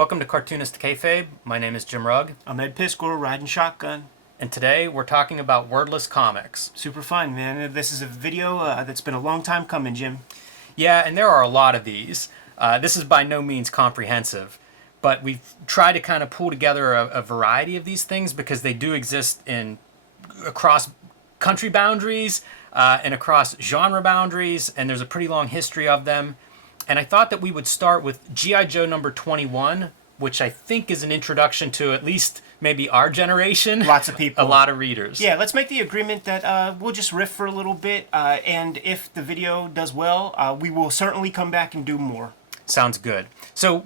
Welcome to Cartoonist Kayfabe. My name is Jim Rugg, I'm Ed Piscor, riding shotgun. and today we're talking about Wordless Comics. Super fun, man. This is a video that's been a long time coming, Jim. Yeah, and there are a lot of these. This is by no means comprehensive, but we've tried to kind of pull together a variety of these things because they do exist across country boundaries and across genre boundaries, and there's a pretty long history of them. And I thought that we would start with G.I. Joe number 21, which I think is an introduction to at least maybe our generation. Lots of people. A lot of readers. Yeah, let's make the agreement that we'll just riff for a little bit, and if the video does well, we will certainly come back and do more. Sounds good. So,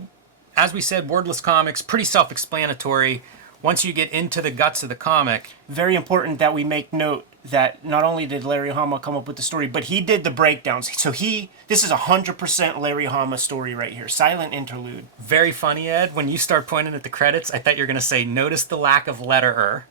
as we said, Wordless Comics, pretty self-explanatory. Once you get into the guts of the comic... Very important that we make note that not only did Larry Hama come up with the story, but he did the breakdowns. So this is 100% Larry Hama story right here. Silent interlude. Very funny, Ed. When you start pointing at the credits, I thought you were going to say, notice the lack of letterer.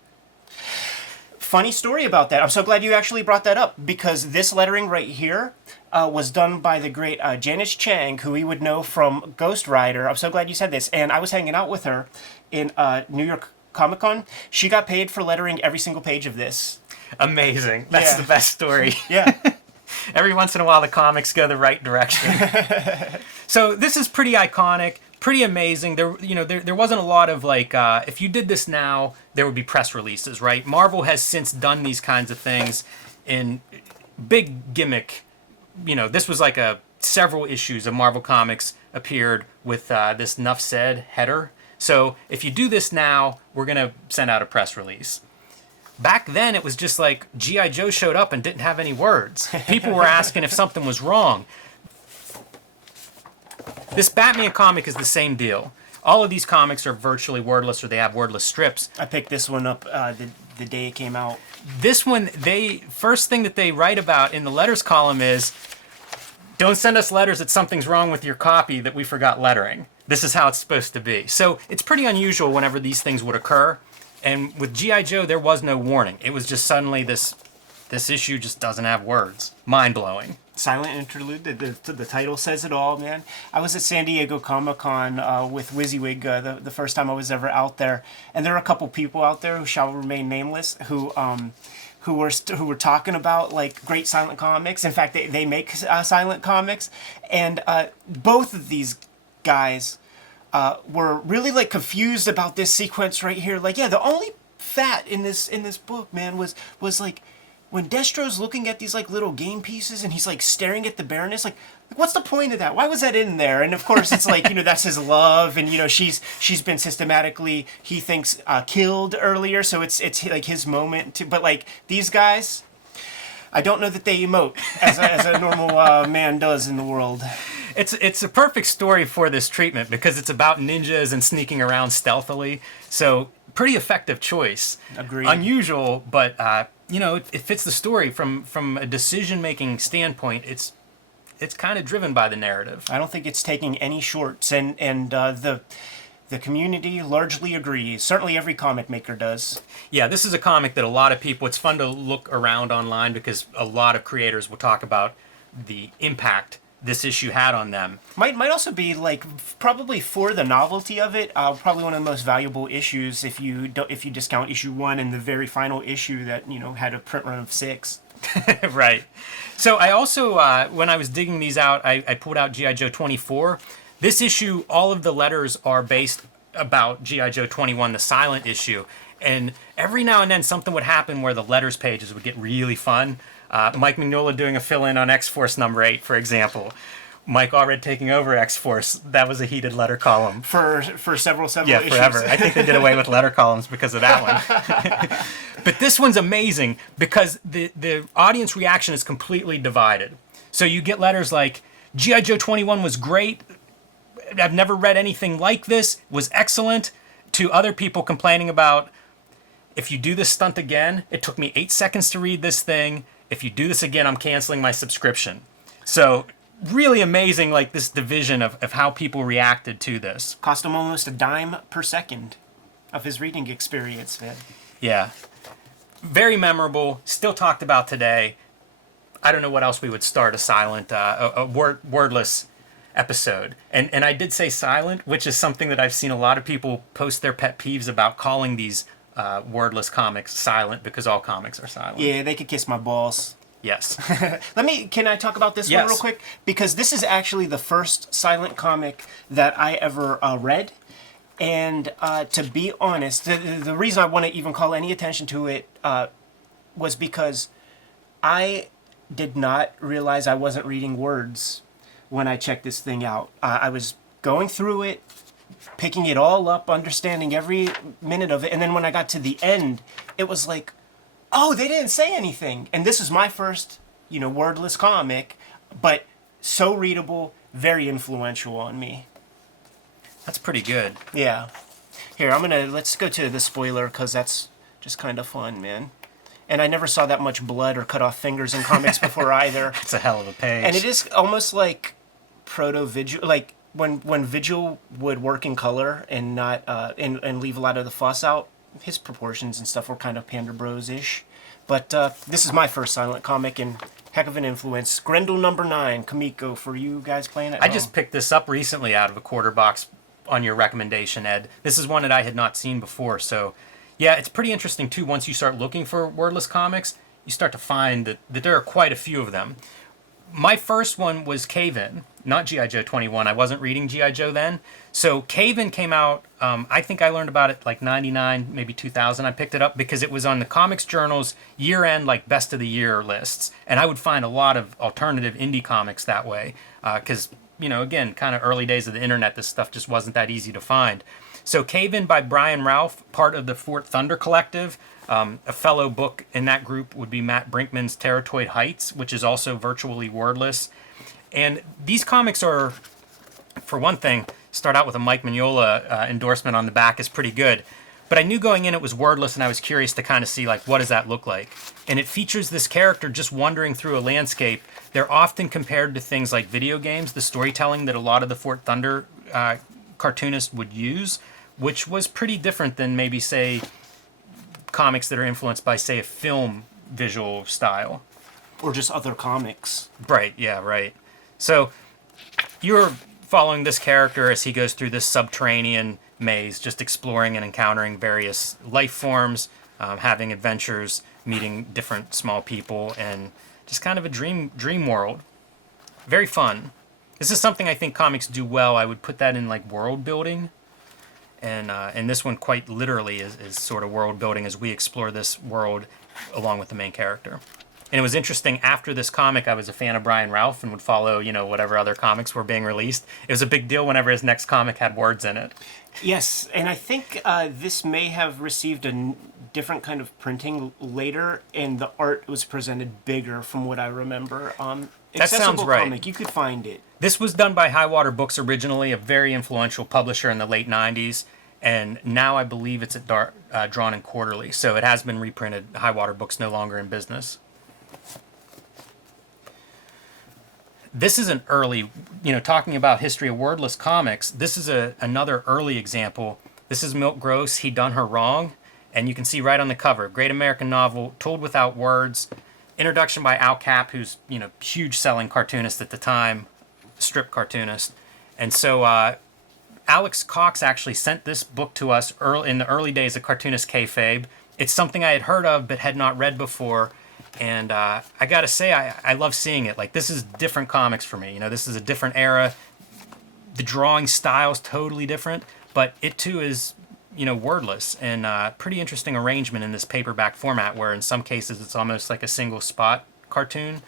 Funny story about that. I'm so glad you actually brought that up, because this lettering right here was done by the great Janice Chang, who we would know from Ghost Rider. I'm so glad you said this. And I was hanging out with her in New York Comic-Con. She got paid for lettering every single page of this. Amazing. That's the best story. Yeah. Every once in a while, the comics go the right direction. So this is pretty iconic, pretty amazing. There wasn't a lot of if you did this now, there would be press releases, right? Marvel has since done these kinds of things in big gimmick. This was several issues of Marvel Comics appeared with this "Nuff Said" header. So if you do this now, we're gonna send out a press release. Back then, it was just like G.I. Joe showed up and didn't have any words. People were asking if something was wrong. This Batman comic is the same deal. All of these comics are virtually wordless, or they have wordless strips. I picked this one up the day it came out. This one, first thing that they write about in the letters column is, don't send us letters that something's wrong with your copy that we forgot lettering. This is how it's supposed to be. So it's pretty unusual whenever these things would occur. And with G.I. Joe, there was no warning. It was just suddenly this issue just doesn't have words. Mind-blowing. Silent interlude. The title says it all, man. I was at San Diego Comic-Con with WYSIWYG the first time I was ever out there. And there are a couple people out there who shall remain nameless who were talking about great silent comics. In fact, they make silent comics. And both of these guys... were really confused about this sequence right here. The only fat in this book, man, was when Destro's looking at these little game pieces and he's staring at the Baroness. What's the point of that? Why was that in there? And of course it's that's his love, and she's been systematically, he thinks, killed earlier, so it's his moment to. But these guys, I don't know that they emote as a normal man does in the world. It's a perfect story for this treatment because it's about ninjas and sneaking around stealthily. So pretty effective choice. Agreed. Unusual, but it fits the story from a decision-making standpoint. It's kind of driven by the narrative. I don't think it's taking any shorts, and the community largely agrees. Certainly every comic maker does. Yeah, this is a comic that a lot of people, it's fun to look around online because a lot of creators will talk about the impact this issue had on them. Might also be probably for the novelty of it, probably one of the most valuable issues if you discount issue 1 and the very final issue that had a print run of 6. Right. So I also when I was digging these out, I pulled out G.I. Joe 24. This issue, all of the letters are based about G.I. Joe 21, the silent issue. And every now and then something would happen where the letters pages would get really fun. Mike Mignola doing a fill-in on X-Force number 8, for example. Mike Allred taking over X-Force. That was a heated letter column. For several yeah, issues. Forever. I think they did away with letter columns because of that one. But this one's amazing because the audience reaction is completely divided. So you get letters like, G.I. Joe 21 was great. I've never read anything like this. Was excellent. To other people complaining about, if you do this stunt again, it took me 8 seconds to read this thing. If you do this again, I'm canceling my subscription. So really amazing, this division of how people reacted to this. Cost him almost a dime per second of his reading experience, man. Yeah. Very memorable. Still talked about today. I don't know what else we would start a silent, wordless episode. And I did say silent, which is something that I've seen a lot of people post their pet peeves about, calling these wordless comics silent, because all comics are silent. Yeah, they could kiss my balls. Yes. Can I talk about this Yes. one real quick? Because this is actually the first silent comic that I ever read. And to be honest, the reason I want to even call any attention to it was because I did not realize I wasn't reading words when I checked this thing out. I was going through it, picking it all up, understanding every minute of it. And then when I got to the end, it was like, oh, they didn't say anything. And this is my first, wordless comic, but so readable, very influential on me. That's pretty good. Yeah. Here, let's go to the spoiler, because that's just kind of fun, man. And I never saw that much blood or cut off fingers in comics before either. It's a hell of a page. And it is almost like proto-Vigil, like when Vigil would work in color and not and leave a lot of the fuss out, his proportions and stuff were kind of Panda Bros-ish. But this is my first silent comic, and heck of an influence. Grendel #9, Kamiko, for you guys playing it. I just picked this up recently out of a quarter box on your recommendation, Ed. This is one that I had not seen before, so yeah, it's pretty interesting too. Once you start looking for wordless comics, you start to find that there are quite a few of them. My first one was Cave-In, not G.I. Joe 21. I wasn't reading G.I. Joe then. So Cave-In came out, I think I learned about it like 99, maybe 2000. I picked it up because it was on the Comics Journal's year-end like best of the year lists. And I would find a lot of alternative indie comics that way. Because, again, kind of early days of the internet, this stuff just wasn't that easy to find. So Cave-In by Brian Ralph, part of the Fort Thunder Collective. A fellow book in that group would be Matt Brinkman's Territoy Heights, which is also virtually wordless. And these comics are, for one thing, start out with a Mike Mignola endorsement on the back is pretty good. But I knew going in it was wordless, and I was curious to kind of see, like, what does that look like? And it features this character just wandering through a landscape. They're often compared to things like video games, the storytelling that a lot of the Fort Thunder cartoonists would use, which was pretty different than maybe, say, comics that are influenced by, say, a film visual style. Or just other comics. Right, yeah, right. So you're following this character as he goes through this subterranean maze, just exploring and encountering various life forms, having adventures, meeting different small people, and just kind of a dream world. Very fun. This is something I think comics do well. I would put that in like world building. And this one quite literally is sort of world building as we explore this world along with the main character. And it was interesting, after this comic, I was a fan of Brian Ralph and would follow, whatever other comics were being released. It was a big deal whenever his next comic had words in it. Yes, and I think this may have received a different kind of printing later, and the art was presented bigger from what I remember. That sounds right. Comic, you could find it. This was done by Highwater Books originally, a very influential publisher in the late 90s. And now I believe it's at Drawn and Quarterly. So it has been reprinted. Highwater Books no longer in business. This is an early, talking about history of wordless comics, this is another early example. This is Milk Gross, He Done Her Wrong. And you can see right on the cover, great American novel, told without words. Introduction by Al Cap, who's, huge selling cartoonist at the time, strip cartoonist. And so Alex Cox actually sent this book to us in the early days of Cartoonist Kayfabe. It's something I had heard of but had not read before. And I gotta say, I love seeing it. Like, this is different comics for me. This is a different era. The drawing style's totally different, but it too is, wordless, and pretty interesting arrangement in this paperback format, where in some cases it's almost like a single spot cartoon,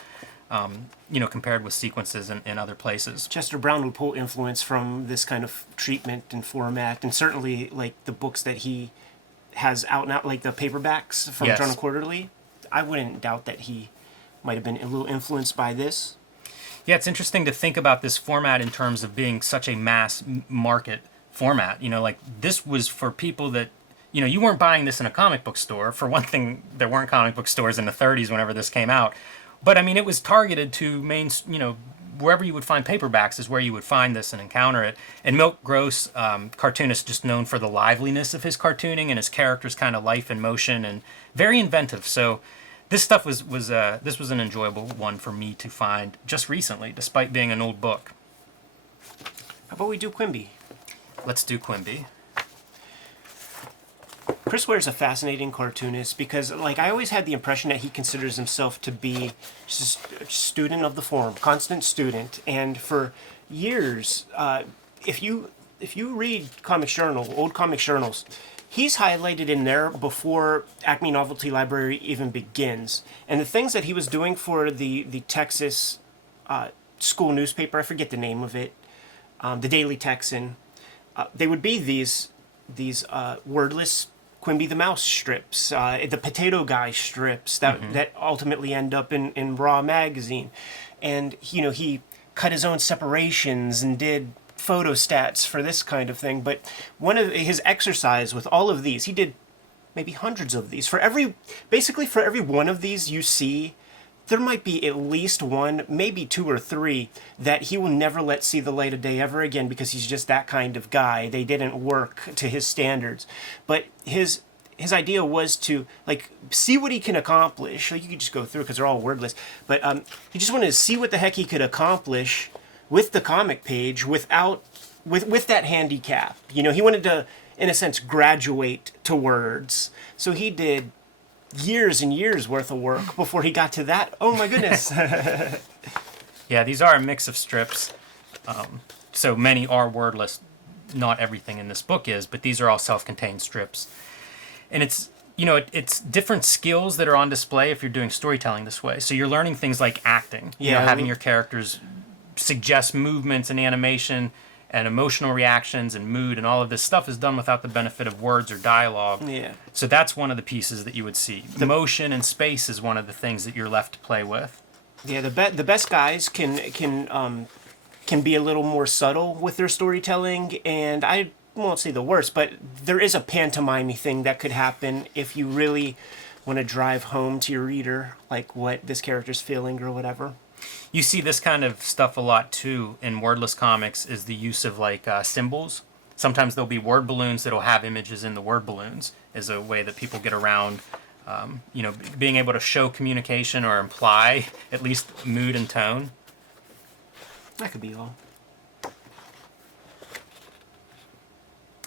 compared with sequences in other places. Chester Brown would pull influence from this kind of treatment and format, and certainly like the books that he has out now, like the paperbacks from Yes. Drawn and Quarterly. I wouldn't doubt that he might have been a little influenced by this. Yeah, it's interesting to think about this format in terms of being such a mass market format. Like, this was for people that, you weren't buying this in a comic book store. For one thing, there weren't comic book stores in the 30s whenever this came out. But, it was targeted to wherever you would find paperbacks is where you would find this and encounter it. And Milk Gross, cartoonist just known for the liveliness of his cartooning and his characters' kind of life and motion, and very inventive. So this stuff was an enjoyable one for me to find just recently, despite being an old book. about we do Quimby? Let's do Quimby. Chris Ware's a fascinating cartoonist because, like, I always had the impression that he considers himself to be just a student of the form, constant student. And for years, if you read Comics Journal, old Comics Journals, he's highlighted in there before Acme Novelty Library even begins. And the things that he was doing for the Texas school newspaper, I forget the name of it, the Daily Texan, they would be these wordless Quimby the Mouse strips, the Potato Guy strips that ultimately end up in Raw magazine. And, he cut his own separations and did photo stats for this kind of thing. But one of his exercise with all of these, he did maybe hundreds of these. Basically for every one of these you see, there might be at least one, maybe two or three, that he will never let see the light of day ever again because he's just that kind of guy. They didn't work to his standards. But his idea was to, like, see what he can accomplish. Like, you could just go through because they're all wordless. But he just wanted to see what the heck he could accomplish with the comic page with that handicap. He wanted to, in a sense, graduate to words. So he did years and years worth of work before he got to that. Oh my goodness. Yeah, these are a mix of strips. So many are wordless. Not everything in this book is, but these are all self-contained strips. And it's, it's different skills that are on display if you're doing storytelling this way. So you're learning things like acting, having your characters suggest movements and animation and emotional reactions and mood, and all of this stuff is done without the benefit of words or dialogue. Yeah. So that's one of the pieces that you would see. The motion and space is one of the things that you're left to play with. Yeah, the best guys can be a little more subtle with their storytelling, and I won't say the worst, but there is a pantomime thing that could happen if you really want to drive home to your reader, like what this character's feeling or whatever. You see this kind of stuff a lot too in wordless comics, is the use of like symbols. Sometimes there'll be word balloons that'll have images in the word balloons as a way that people get around, being able to show communication or imply at least mood and tone. That could be all.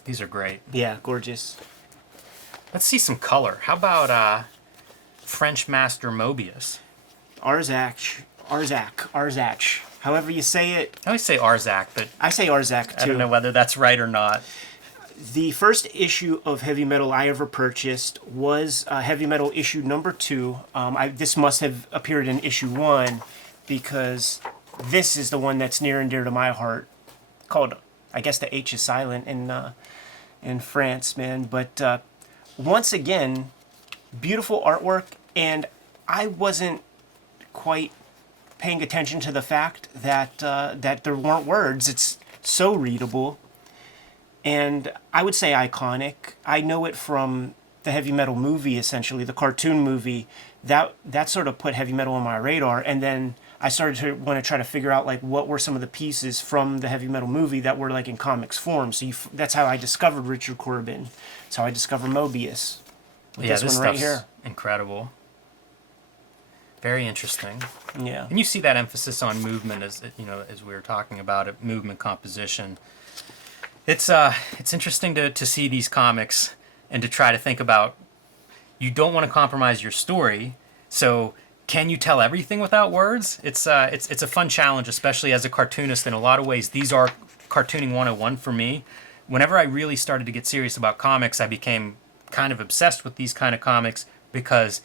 These are great. Yeah, gorgeous. Let's see some color. How about French Master Mobius? Arzach. However you say it. I always say Arzach, but I say Arzach too. I don't know whether that's right or not. The first issue of Heavy Metal I ever purchased was Heavy Metal issue number 2. This must have appeared in issue 1 because this is the one that's near and dear to my heart. Called, I guess the H is silent in France, man. But once again, beautiful artwork, and I wasn't quite paying attention to the fact that there weren't words. It's so readable, and I would say iconic. I know it from the Heavy Metal movie, essentially the cartoon movie. That sort of put Heavy Metal on my radar, and then I started to want to try to figure out like what were some of the pieces from the Heavy Metal movie that were like in comics form. So that's how I discovered Richard Corbin. That's how I discovered Mobius. With this one right here. Incredible. Very interesting. Yeah. And you see that emphasis on movement as we were talking about it, movement composition. It's interesting to see these comics and to try to think about, you don't want to compromise your story, so can you tell everything without words? It's a fun challenge, especially as a cartoonist. In a lot of ways, these are cartooning 101 for me. Whenever I really started to get serious about comics, I became kind of obsessed with these kind of comics because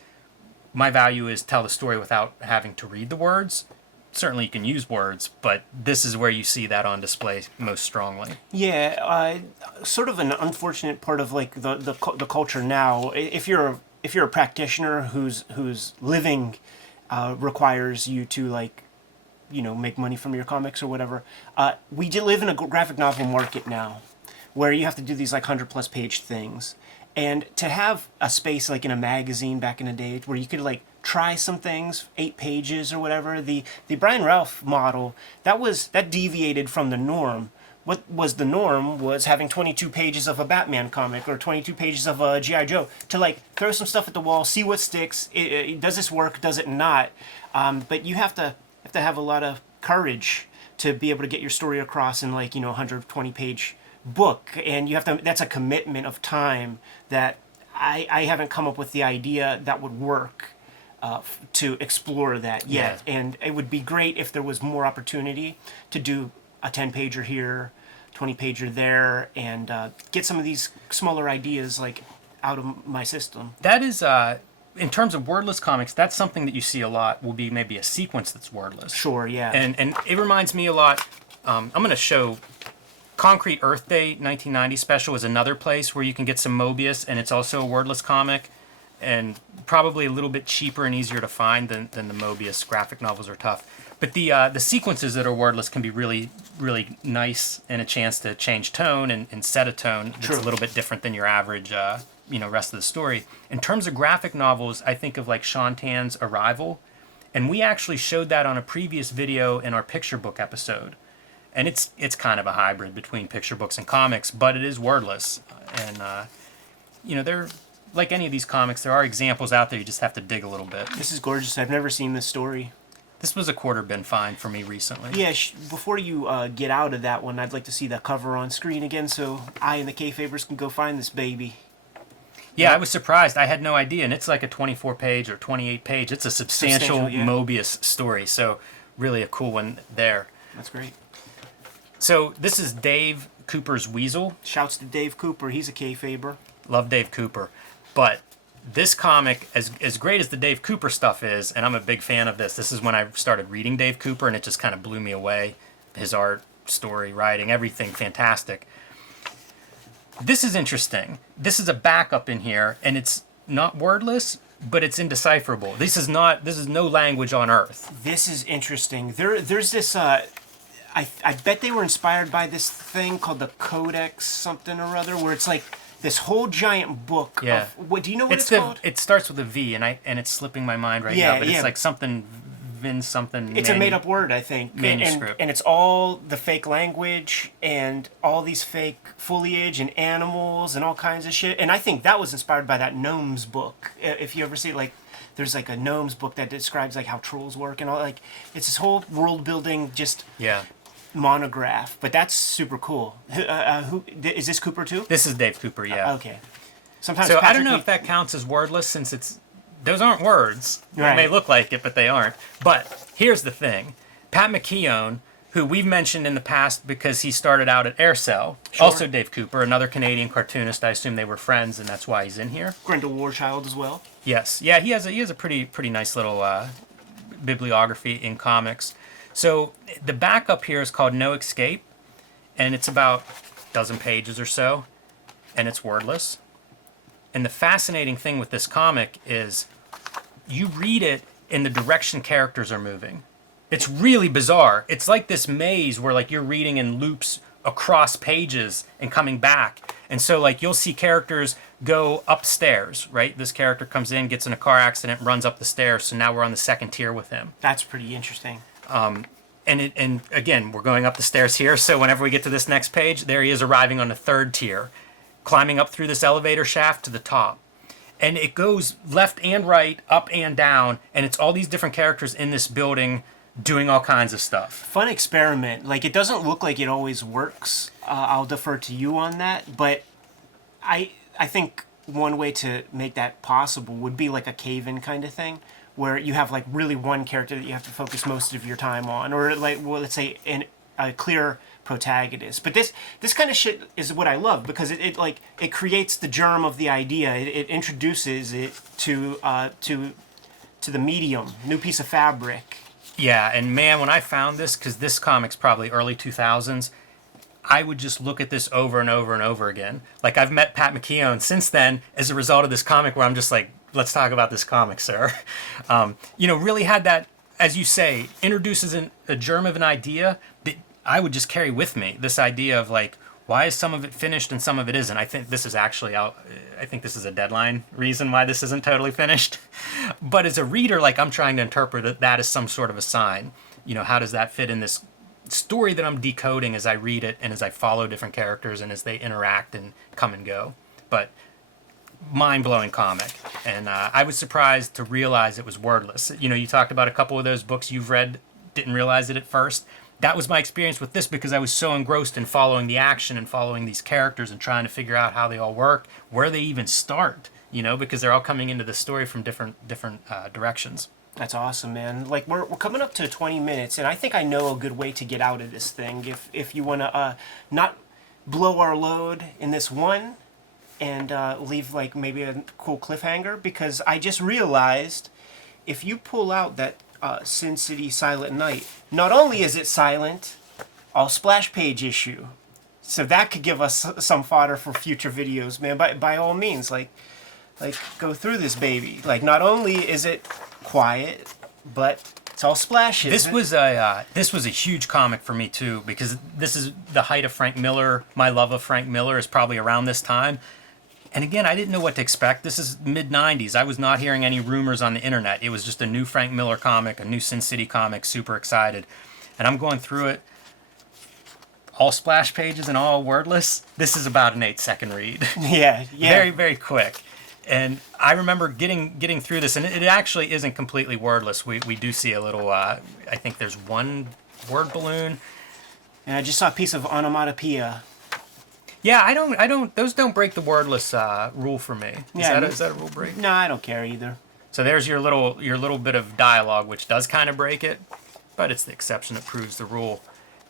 my value is tell the story without having to read the words. Certainly you can use words, but this is where you see that on display most strongly. Yeah, sort of an unfortunate part of like the culture now. If you're a practitioner whose living requires you to like, make money from your comics or whatever, we do live in a graphic novel market now, where you have to do these like 100+ page things. And to have a space like in a magazine back in the day where you could like try some things, 8 pages or whatever, the Brian Ralph model, that deviated from the norm. What was the norm was having 22 pages of a Batman comic or 22 pages of a G.I. Joe to like throw some stuff at the wall, see what sticks. Does this work? Does it not? But you have to have a lot of courage to be able to get your story across in like, 120-page book. And you have to, that's a commitment of time that I haven't come up with the idea that would work to explore that yet. Yeah. And it would be great if there was more opportunity to do a 10-pager here, 20-pager there, and get some of these smaller ideas like out of my system. That is, in terms of wordless comics, that's something that you see a lot. Will be maybe a sequence that's wordless. Sure, yeah. And it reminds me a lot. I'm going to show Concrete Earth Day 1990 special is another place where you can get some Mobius, and it's also a wordless comic, and probably a little bit cheaper and easier to find than the Mobius. Graphic novels are tough. But the sequences that are wordless can be really, really nice, and a chance to change tone and set a tone that's True. a little bit different than your average rest of the story. In terms of graphic novels, I think of like Sean Tan's Arrival, and we actually showed that on a previous video in our picture book episode. And it's kind of a hybrid between picture books and comics, but it is wordless. And, they're like any of these comics, there are examples out there, you just have to dig a little bit. This is gorgeous. I've never seen this story. This was a quarter bin find for me recently. Yeah, before you get out of that one, I'd like to see the cover on screen again so I and the Kayfabers can go find this baby. Yeah, I was surprised. I had no idea. And it's like a 24-page or 28-page. It's a substantial yeah. Mobius story. So really a cool one there. That's great. So this is Dave Cooper's Weasel. Shouts to Dave Cooper. He's a Kayfaber. Love Dave Cooper. But this comic, as great as the Dave Cooper stuff is, and I'm a big fan of this is when I started reading Dave Cooper, and it just kind of blew me away. His art, story, writing, everything fantastic. This is interesting. This is a backup in here, and it's not wordless, but it's indecipherable. This is no language on Earth. This is interesting. There's this... I bet they were inspired by this thing called the Codex something or other, where it's like this whole giant book. Yeah. Do you know what it's called? It starts with a V, and it's slipping my mind right now. But it's like something, Vin something. It's a made-up word, I think. Manuscript. And it's all the fake language and all these fake foliage and animals and all kinds of shit. And I think that was inspired by that Gnomes book. If you ever see like. There's like a Gnomes book that describes like how trolls work and all. Like it's this whole world building just. Yeah. Monograph, but that's super cool. Who is this Cooper too? This is Dave Cooper, yeah. Okay. Sometimes so I don't know if that counts as wordless since those aren't words. Right. They may look like it, but they aren't. But here's the thing. Pat Mckeon, who we've mentioned in the past because he started out at Aircell, also Dave Cooper, another Canadian cartoonist. I assume they were friends, and that's why he's in here. Grendel Warchild as well. Yes. Yeah, he has a pretty nice little bibliography in comics. So the backup here is called No Escape, and it's about a dozen pages or so, and it's wordless. And the fascinating thing with this comic is you read it in the direction characters are moving. It's really bizarre. It's like this maze where like you're reading in loops across pages and coming back. And so like you'll see characters go upstairs, right? This character comes in, gets in a car accident, runs up the stairs, so now we're on the second tier with him. That's pretty interesting. And again, we're going up the stairs here, so whenever we get to this next page, there he is arriving on the third tier, climbing up through this elevator shaft to the top. And it goes left and right, up and down, and it's all these different characters in this building doing all kinds of stuff. Fun experiment. Like, it doesn't look like it always works. I'll defer to you on that, but I think one way to make that possible would be like a cave-in kind of thing, where you have like really one character that you have to focus most of your time on, or like, well, let's say a clear protagonist. But this kind of shit is what I love, because it creates the germ of the idea. It introduces it to the medium, new piece of fabric. Yeah, and man, when I found this, because this comic's probably early 2000s, I would just look at this over and over and over again. Like, I've met Pat Mckeon since then as a result of this comic, where I'm just like, let's talk about this comic, sir. Really had that, as you say, introduces a germ of an idea that I would just carry with me. This idea of like, why is some of it finished and some of it isn't? I think this is actually out. I think this is a deadline reason why this isn't totally finished. But as a reader, like, I'm trying to interpret that as some sort of a sign. How does that fit in this story that I'm decoding as I read it and as I follow different characters and as they interact and come and go? But mind-blowing comic, and I was surprised to realize it was wordless. You talked about a couple of those books you've read, didn't realize it at first. that was my experience with this because I was so engrossed in following the action and following these characters and trying to figure out how they all work, where they even start, because they're all coming into the story from different directions. That's awesome, man. Like, we're coming up to 20 minutes, and I think I know a good way to get out of this thing. If you want to not blow our load in this one and leave, like, maybe a cool cliffhanger, because I just realized if you pull out that Sin City Silent Night, not only is it silent, all splash page issue. So that could give us some fodder for future videos, man. By all means, like go through this baby. Like, not only is it quiet, but it's all splashes. This was a huge comic for me too, because this is the height of Frank Miller. My love of Frank Miller is probably around this time. And again, I didn't know what to expect. This is mid-90s. I was not hearing any rumors on the internet. It was just a new Frank Miller comic, a new Sin City comic, super excited. And I'm going through it, all splash pages and all wordless. This is about an 8-second read. Yeah. Very, very quick. And I remember getting through this, and it actually isn't completely wordless. We do see a little, I think there's one word balloon. And I just saw a piece of onomatopoeia. Yeah, I don't. Those don't break the wordless rule for me. Is that a rule break? No, I don't care either. So there's your little bit of dialogue, which does kind of break it, but it's the exception that proves the rule.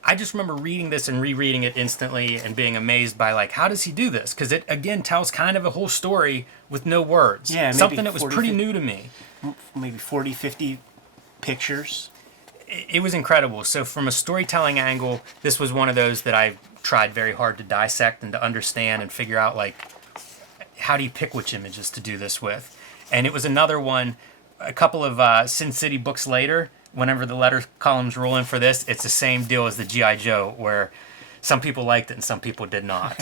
I just remember reading this and rereading it instantly and being amazed by, like, how does he do this? Because it again tells kind of a whole story with no words. Yeah, something that was pretty new to me. Maybe 40, 50 pictures. It was incredible. So from a storytelling angle, this was one of those that I tried very hard to dissect and to understand and figure out, like, how do you pick which images to do this with? And it was another one, a couple of Sin City books later, whenever the letter columns roll in for this, it's the same deal as the G.I. Joe, where some people liked it and some people did not.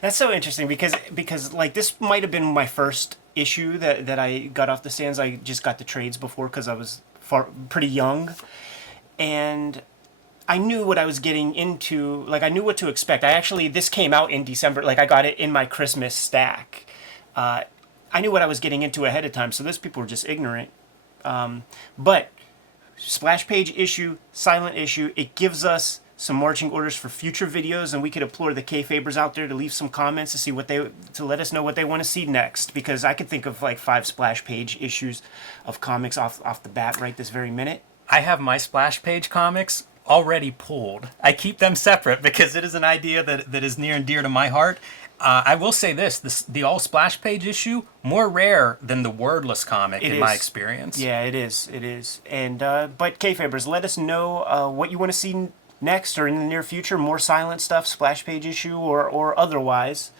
That's so interesting because like, this might have been my first issue that I got off the stands. I just got the trades before because I was pretty young. And I knew what I was getting into. Like, I knew what to expect. This came out in December. Like, I got it in my Christmas stack. I knew what I was getting into ahead of time, so those people were just ignorant. But splash page issue, silent issue, it gives us some marching orders for future videos, and we could implore the Kayfabers out there to leave some comments to let us know what they want to see next, because I could think of like 5 splash page issues of comics off the bat right this very minute. I have my splash page comics already pulled. I keep them separate because it is an idea that is near and dear to my heart. I will say the all splash page issue, more rare than the wordless comic in my experience. Yeah, it is. And but Kayfabers, let us know what you want to see next or in the near future, more silent stuff, splash page issue or otherwise.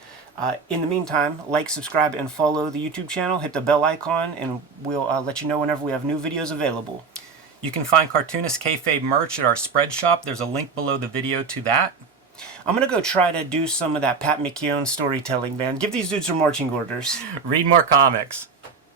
In the meantime, like, subscribe, and follow the YouTube channel. Hit the bell icon, and we'll let you know whenever we have new videos available. You can find Cartoonist Kayfabe merch at our spread shop. There's a link below the video to that. I'm going to go try to do some of that Pat Mckeon storytelling, man. Give these dudes some marching orders. Read more comics.